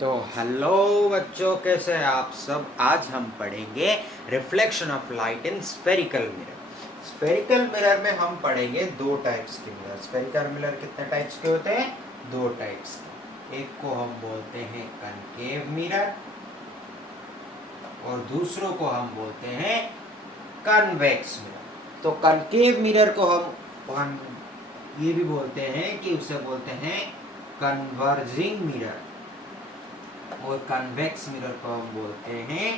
तो हेलो बच्चों, कैसे हैं आप सब। आज हम पढ़ेंगे reflection of light in spherical mirror. Spherical mirror में हम पढ़ेंगे दो टाइप्स के मिरर। स्फेरिकल मिरर कितने टाइप्स के होते हैं? दो टाइप्स के। एक को हम बोलते हैं कनकेव मिरर और दूसरों को हम बोलते हैं कन्वेक्स मिरर। तो कनकेव मिरर को हम ये भी बोलते हैं कि उसे बोलते हैं कन्वर्जिंग मिरर और कन्वेक्स मिरर को हम बोलते हैं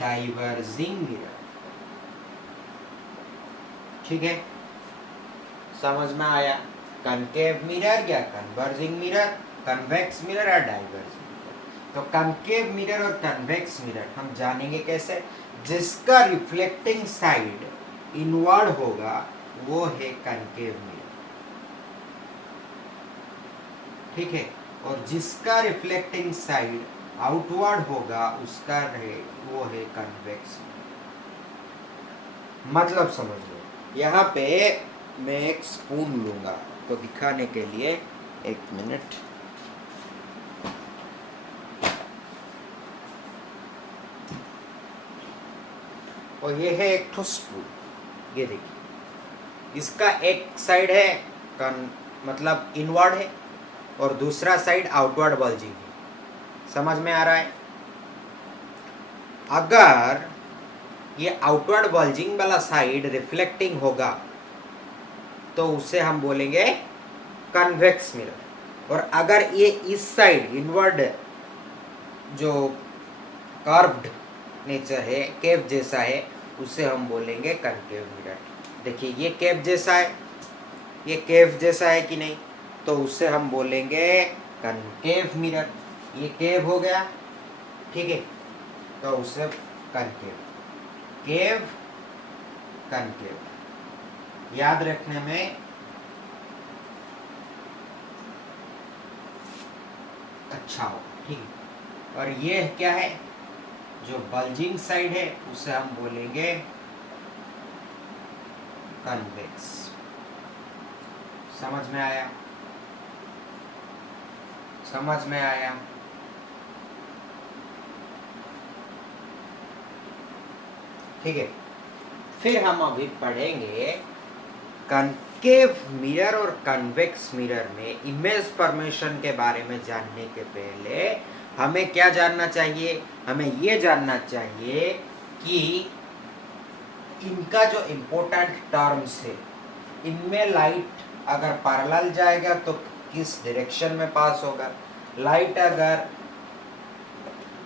डाइवर्जिंग मिरर। ठीक है, समझ में आया? कनकेव मिरर या कन्वर्जिंग मिरर, कन्वेक्स मिरर या डाइवर्जिंग मिरर। तो कनकेव मिरर और कन्वेक्स मिरर हम जानेंगे कैसे? जिसका रिफ्लेक्टिंग साइड इनवर्ड होगा वो है कनकेव मिरर। ठीक है, और जिसका रिफ्लेक्टिंग साइड आउटवर्ड होगा उसका वो है कन्वेक्स। मतलब समझ लो, यहाँ पे मैं एक स्पून लूंगा तो दिखाने के लिए, एक मिनट। और ये है एक ठो स्पून, ये देखिए। इसका एक साइड है मतलब इनवर्ड है और दूसरा साइड आउटवर्ड बल्जिंग है। समझ में आ रहा है? अगर ये आउटवर्ड बल्जिंग वाला साइड रिफ्लेक्टिंग होगा तो उसे हम बोलेंगे कन्वेक्स मिरर। और अगर ये इस साइड इनवर्ड जो कर्व्ड नेचर है, केव जैसा है, उसे हम बोलेंगे कनकेव मिरर। देखिए ये केव जैसा है, ये केव जैसा है कि नहीं, तो उसे हम बोलेंगे कनकेव मिरर। ये केव हो गया, ठीक है, तो उसे कनकेव, केव कनकेव याद रखने में अच्छा हो। ठीक है, और ये क्या है? जो बल्जिंग साइड है उसे हम बोलेंगे कन्वेक्स। समझ में आया? समझ में आया? ठीक है, फिर हम अभी पढ़ेंगे कनकेव मिरर और कन्वेक्स मिरर में इमेज फॉर्मेशन के बारे में। जानने के पहले हमें क्या जानना चाहिए? हमें ये जानना चाहिए कि इनका जो इम्पोर्टेंट टर्म्स है, इनमें लाइट अगर पैरेलल जाएगा तो किस डायरेक्शन में पास होगा, लाइट अगर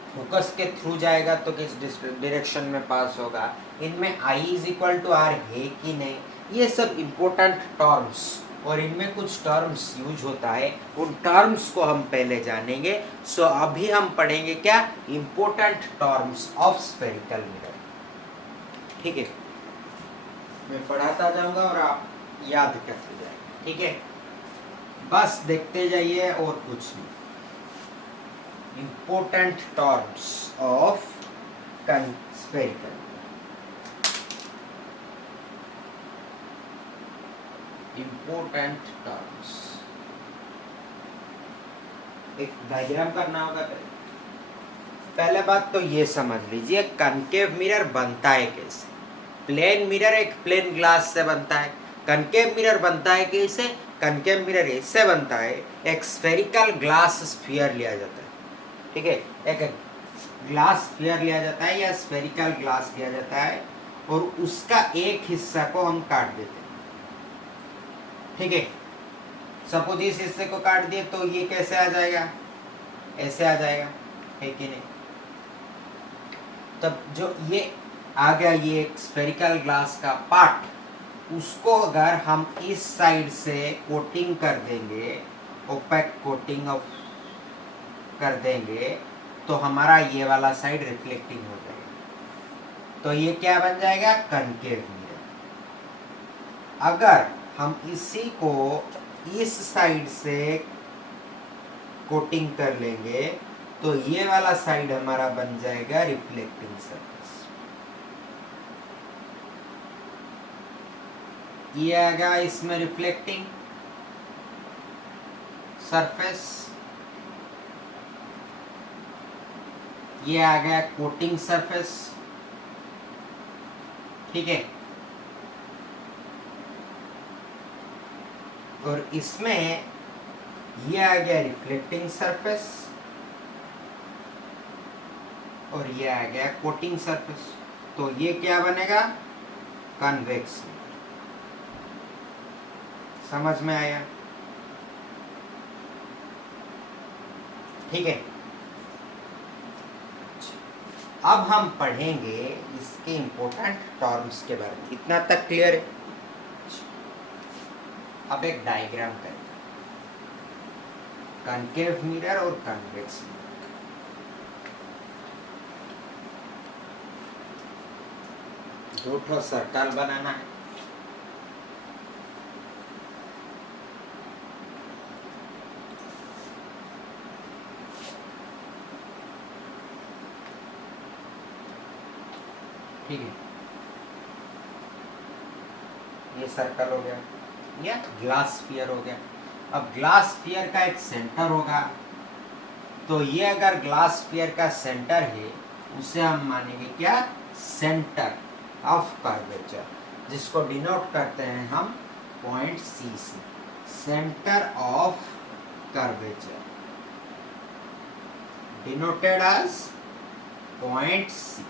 फोकस के थ्रू जाएगा तो किस डायरेक्शन में पास होगा, इनमें I is equal to R है कि नहीं, ये सब इम्पोर्टेंट टर्म्स। और इनमें कुछ टर्म्स यूज होता है, उन टर्म्स को हम पहले जानेंगे। सो अभी हम पढ़ेंगे क्या? Important terms of spherical mirror. ठीक है, मैं पढ़ाता जाऊंगा और आप याद करते जाएंगे। ठीक है, बस देखते जाइए और कुछ नहीं। Important terms of spherical. Important terms. एक डायग्राम करना होगा। पहले बात तो ये समझ लीजिए कनकेव मिरर बनता है कैसे। प्लेन मिरर एक प्लेन ग्लास से बनता है। कनकेव मिरर बनता है कैसे? कनकेव मिरर इससे बनता है, एक स्फेरिकल ग्लास स्फीयर लिया जाता है। ठीक है, एक ग्लास स्फीयर लिया जाता है या स्फेरिकल ग्लास लिया जाता है और उसका एक हिस्सा को हम काट देते हैं। ठीक है, सपोज इस हिस्से को काट दिए तो ये कैसे आ जाएगा? ऐसे आ जाएगा, है कि नहीं? तब जो ये आ गया, ये एक स्फेरिकल ग्लास का पार्ट, उसको अगर हम इस साइड से कोटिंग कर देंगे, ओपेक कोटिंग ऑफ कर देंगे, तो हमारा ये वाला साइड रिफ्लेक्टिंग हो जाएगा। तो ये क्या बन जाएगा? Concave mirror. अगर हम इसी को इस साइड से कोटिंग कर लेंगे तो ये वाला साइड हमारा बन जाएगा रिफ्लेक्टिंग सरफेस। ये आएगा इसमें रिफ्लेक्टिंग सरफेस, ये आ गया कोटिंग सरफेस, ठीक है। और इसमें ये आ गया रिफ्लेक्टिंग सरफेस और ये आ गया कोटिंग सरफेस। तो ये क्या बनेगा? कन्वेक्स। समझ में आया? ठीक है। अब हम पढ़ेंगे इसके इंपॉर्टेंट टर्म्स के बारे में। इतना तक क्लियर है? अब एक डायग्राम करें, कनकेव मिरर और कन्वेक्स मिरर। दो ठो सर्कल बनाना है। ठीक है, ये सर्कल हो गया, ये ग्लास स्फीयर हो गया। अब ग्लास स्फीयर का एक सेंटर होगा, तो ये अगर ग्लास स्फीयर का सेंटर है उसे हम मानेंगे क्या? सेंटर ऑफ कर्वेचर, जिसको डिनोट करते हैं हम पॉइंट सी से। Centre of curvature denoted as point C.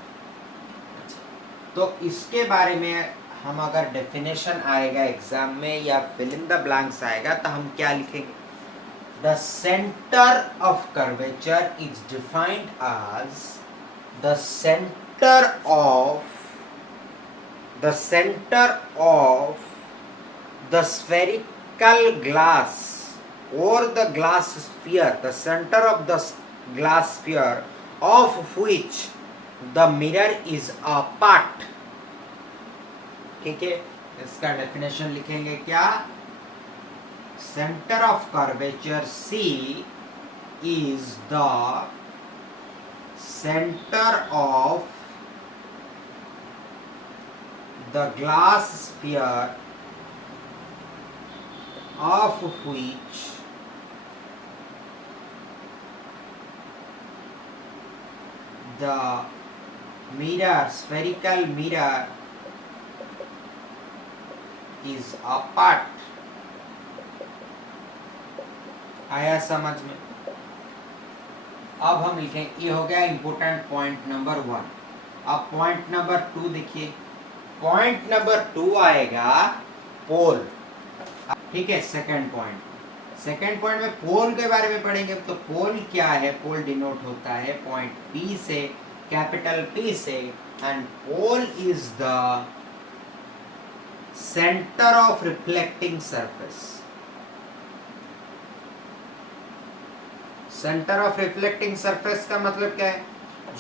तो इसके बारे में हम अगर डेफिनेशन आएगा एग्जाम में या फिल इन द ब्लैंक्स आएगा तो हम क्या लिखेंगे? The centre of curvature is defined as the centre of the spherical glass or the glass sphere, the center of the glass sphere of which the mirror is a part। ठीक है, इसका definition लिखेंगे क्या? Centre of curvature C is the center of the glass sphere of which the mirror, spherical mirror is a part। आया समझ में? अब हम लिखें, ये हो गया इंपोर्टेंट पॉइंट नंबर 1। अब पॉइंट नंबर 2 देखिए। पॉइंट नंबर 2 आएगा पोल। ठीक है, सेकंड पॉइंट में पोल के बारे में पढ़ेंगे। तो पोल क्या है? पोल डिनोट होता है पॉइंट P से, कैपिटल P से, and pole is the centre of reflecting surface. Centre of reflecting surface का मतलब क्या है?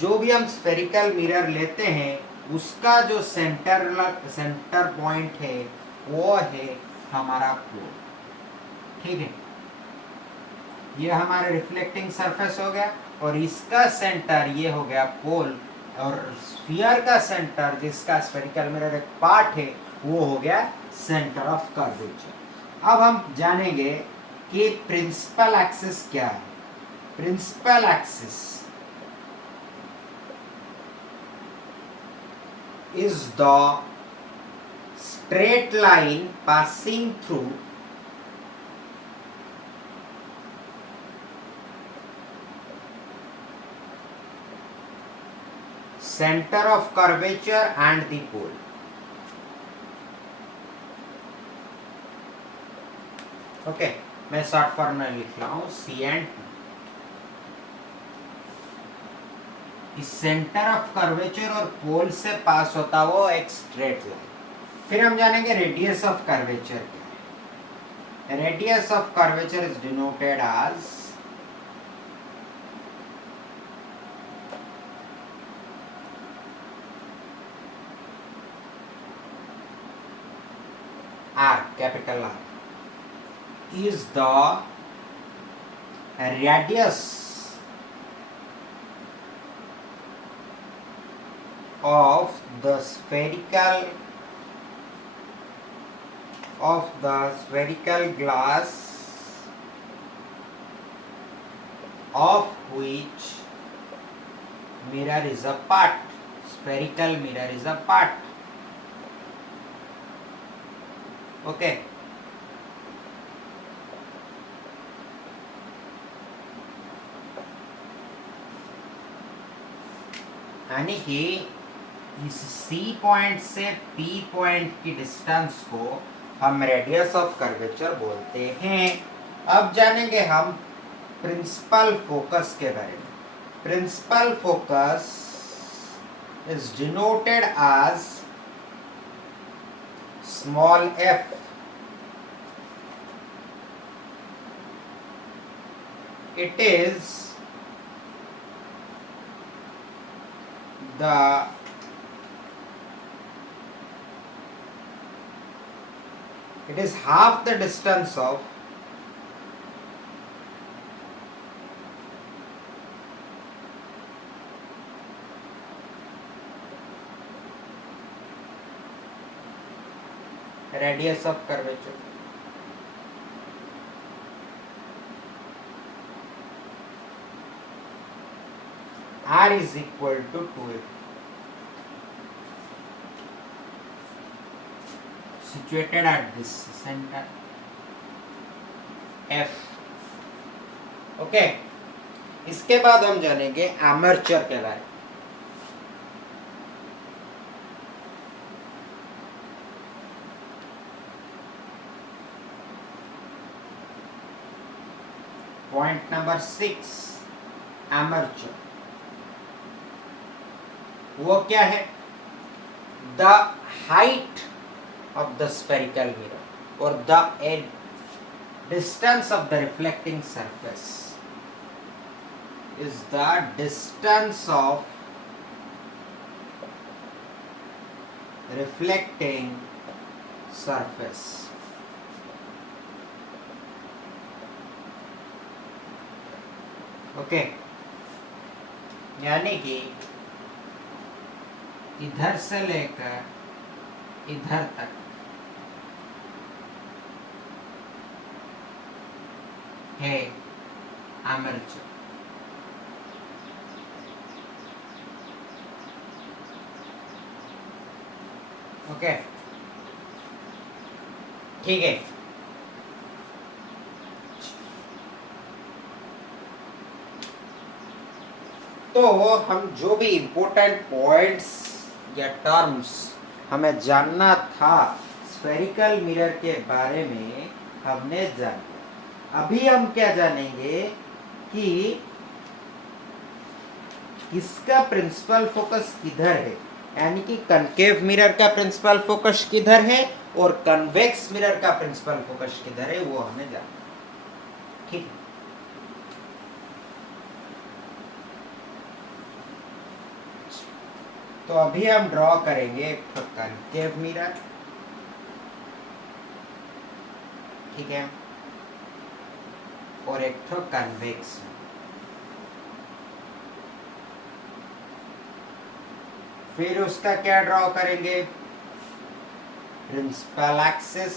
जो भी हम स्फेरिकल मिरर लेते हैं उसका जो सेंटर पॉइंट है वो है हमारा पोल। ठीक है, ये हमारा रिफ्लेक्टिंग सरफेस हो गया और इसका सेंटर ये हो गया पोल, और स्फीयर का सेंटर जिसका स्फेरिकल मिरर एक पार्ट है वो हो गया सेंटर ऑफ कर्वेचर। अब हम जानेंगे कि प्रिंसिपल एक्सिस क्या है। Principal axis is the straight line passing through center of curvature and the pole। Okay, मैं शॉर्ट फॉर्म में लिख रहा हूं C एंड P। इस सेंटर ऑफ कर्वेचर और पोल से पास होता वो एक स्ट्रेट लाइन। फिर हम जानेंगे रेडियस ऑफ कर्वेचर क्या है। Radius of curvature is denoted as R, capital R, is the radius of the spherical glass of which mirror is a part. Spherical mirror is a part. Okay. यानी कि इस C point से P point की distance को हम radius of curvature बोलते हैं। अब जानेंगे हम प्रिंसिपल फोकस के बारे में। Principal focus is denoted as small f. It is it is half the distance of radius of curvature. R is equal to 2f. Situated at this center F. Okay, इसके बाद हम जानेंगे armature के बारे में। Point number 6, armature. वो क्या है? The height of the spherical mirror or the distance of the reflecting surface is the distance of reflecting surface. Okay, यानी कि इधर से लेकर इधर तक है आर्मेचर। ओके, ठीक है। तो हम जो भी इंपॉर्टेंट पॉइंट्स या टर्म्स हमें जानना था स्फेरिकल मिरर के बारे में हमने जान लिया। अभी हम क्या जानेंगे कि इसका प्रिंसिपल फोकस किधर है, यानी कि कनकेव मिरर का प्रिंसिपल फोकस किधर है और कन्वेक्स मिरर का प्रिंसिपल फोकस किधर है, वो हमें जानना। ठीक है, तो अभी हम ड्रॉ करेंगे एक कनकेव मिरर। ठीक है, और एक तो कन्वेक्स। फिर उसका क्या ड्रॉ करेंगे? Principal axis,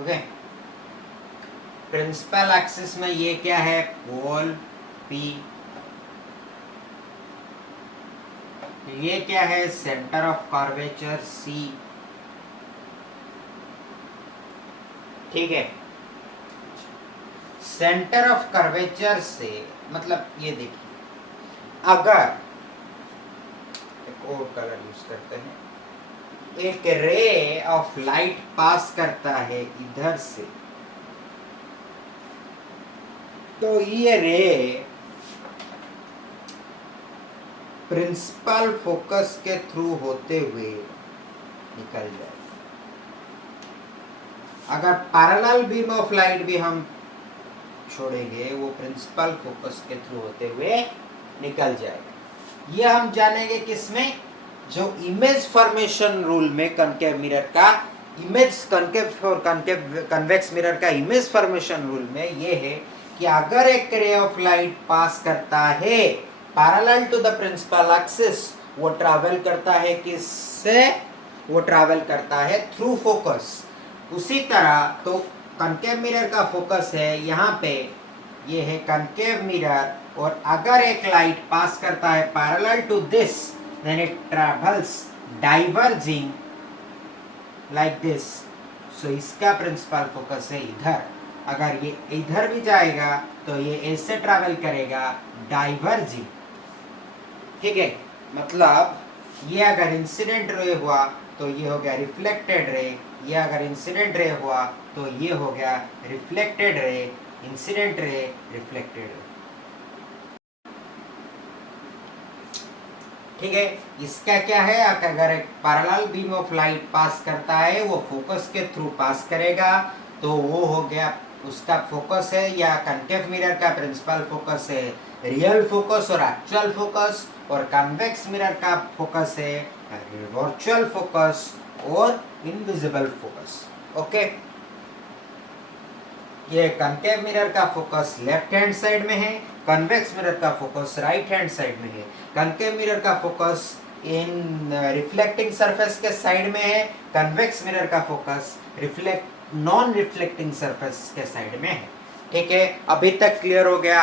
okay. Principal axis में ये क्या है? Pole P। ये क्या है? Centre of curvature C। ठीक है, सेंटर ऑफ कर्वेचर से मतलब ये देखिए, अगर एक और कलर यूज करते हैं, एक रे ऑफ लाइट पास करता है इधर से, तो ये रे प्रिंसिपल फोकस के थ्रू होते हुए निकल जाए। अगर पैरेलल बीम ऑफ लाइट भी हम छोड़ेंगे, वो प्रिंसिपल फोकस के थ्रू होते हुए निकल जाएगा। ये हम जानेंगे किसमें? जो इमेज फॉर्मेशन रूल में कनकेव मिरर का इमेज, कनकेव और कन्वेक्स मिरर का इमेज फॉर्मेशन रूल में ये है कि अगर एक रे ऑफ लाइट पास करता है parallel to the principal axis, वो ट्रैवल करता है किससे? वो ट्रैवल करता है थ्रू फोकस। उसी तरह तो कनकेव मिरर का फोकस है यहाँ पे, ये है कनकेव मिरर, और अगर एक लाइट पास करता है parallel to this, then it travels diverging like this. So इसका प्रिंसिपल फोकस है इधर। अगर ये इधर भी जाएगा तो ये ऐसे ट्रैवल करेगा डाइवर्जिंग। ठीक है, मतलब ये अगर इंसिडेंट रे हुआ तो ये हो गया रिफ्लेक्टेड रे, ये अगर इंसिडेंट रे हुआ तो ये हो गया reflected ray, incident ray, reflected ray. ठीक है, इसका क्या है, अगर एक parallel beam of light pass करता है वो फोकस के थ्रू पास करेगा, तो वो हो गया उसका फोकस है, या कनकेव मिरर का प्रिंसिपल फोकस है रियल फोकस और एक्चुअल फोकस, और कन्वेक्स मिरर का फोकस है वर्चुअल फोकस और इनविजिबल फोकस। ओके, ये कनकेव मिरर का फोकस लेफ्ट हैंड साइड में है, कन्वेक्स मिरर का फोकस राइट हैंड साइड में है। कनकेव मिरर का फोकस इन रिफ्लेक्टिंग सरफेस के साइड में है, कन्वेक्स मिरर का फोकस नॉन रिफ्लेक्टिंग सरफेस के साइड में है। ठीक है, अभी तक क्लियर हो गया?